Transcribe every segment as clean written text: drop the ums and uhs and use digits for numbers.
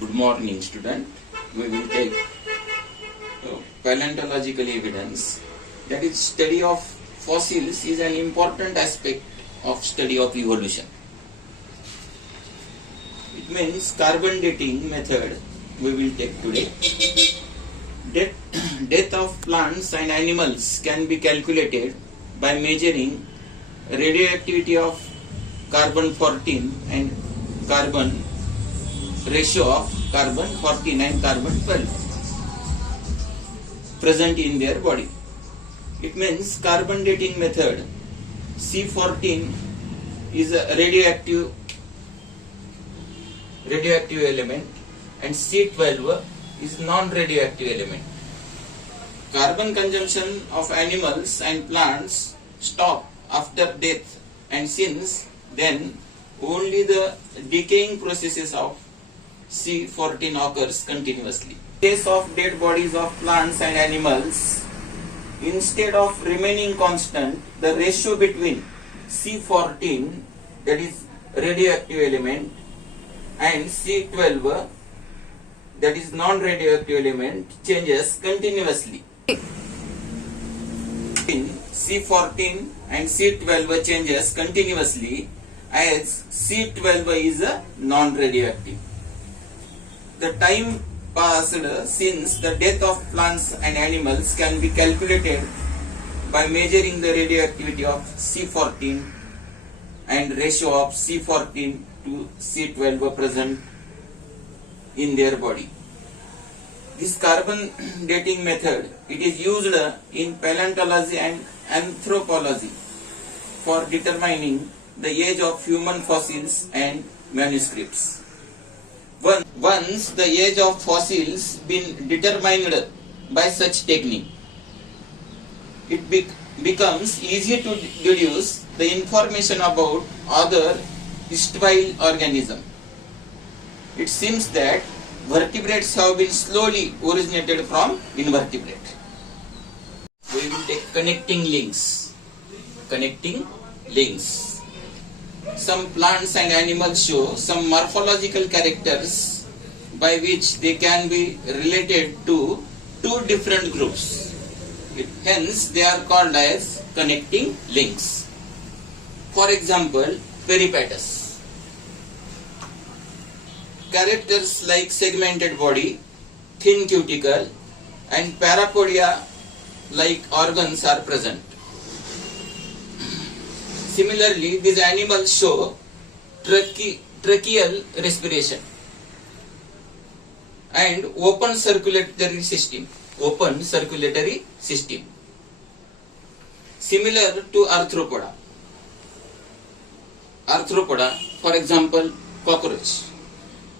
Good morning, student. We will take paleontological evidence. That is, study of fossils is an important aspect of study of evolution. It means carbon dating method we will take today. Death of plants and animals can be calculated by measuring radioactivity of carbon 14 and carbon ratio of carbon 14 and carbon 12 present in their body. It means carbon dating method C14 is a radioactive element and C12 is non-radioactive element. Carbon consumption of animals and plants stop after death, and since then only the decaying processes of C14 occurs continuously. In case of dead bodies of plants and animals, instead of remaining constant, the ratio between C14, that is radioactive element, and C12, that is non-radioactive element, changes continuously. C14 and C12 changes continuously as C12 is a non-radioactive. The time passed since the death of plants and animals can be calculated by measuring the radioactivity of C14 and ratio of C14 to C12 present in their body. This carbon dating method, it is used in paleontology and anthropology for determining the age of human fossils and manuscripts. Once the age of fossils been determined by such technique, it becomes easy to deduce the information about other erstwhile organisms. It seems that vertebrates have been slowly originated from invertebrate. We will take connecting links. Some plants and animals show some morphological characters by which they can be related to two different groups. Hence, they are called as connecting links. For example, peripatus. Characters like segmented body, thin cuticle, and parapodia like organs are present. Similarly, these animals show tracheal respiration and open circulatory system. Similar to arthropoda, for example, cockroach.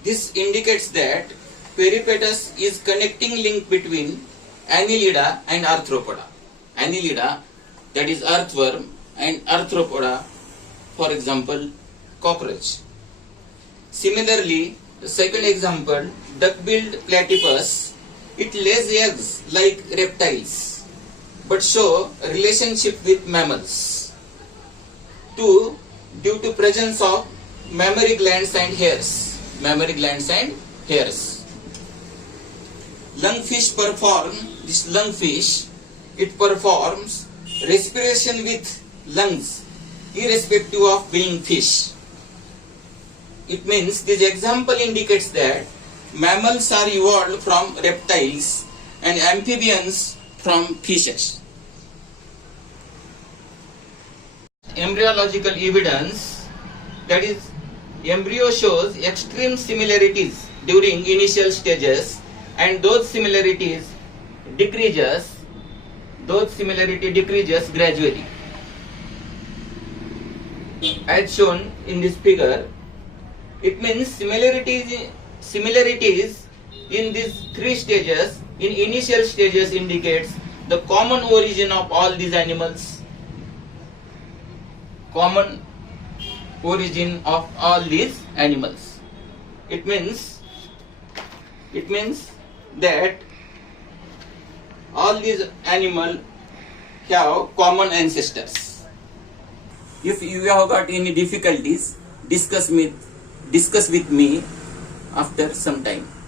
This indicates that peripatus is connecting link between Annelida and arthropoda. Annelida, that is earthworm, and arthropoda, for example, cockroach. Similarly, the second example, duck-billed platypus, it lays eggs like reptiles, but show relationship with mammals. 2. Due to presence of mammary glands and hairs. Lungfish performs respiration with lungs, irrespective of being fish. It means this example indicates that mammals are evolved from reptiles and amphibians from fishes. Embryological evidence, that is, embryo shows extreme similarities during initial stages, and those similarity decreases gradually. As shown in this figure, it means similarities in these three stages, in initial stages, indicates the common origin of all these animals. It means that all these animals have common ancestors. If you have got any difficulties, discuss with me after some time.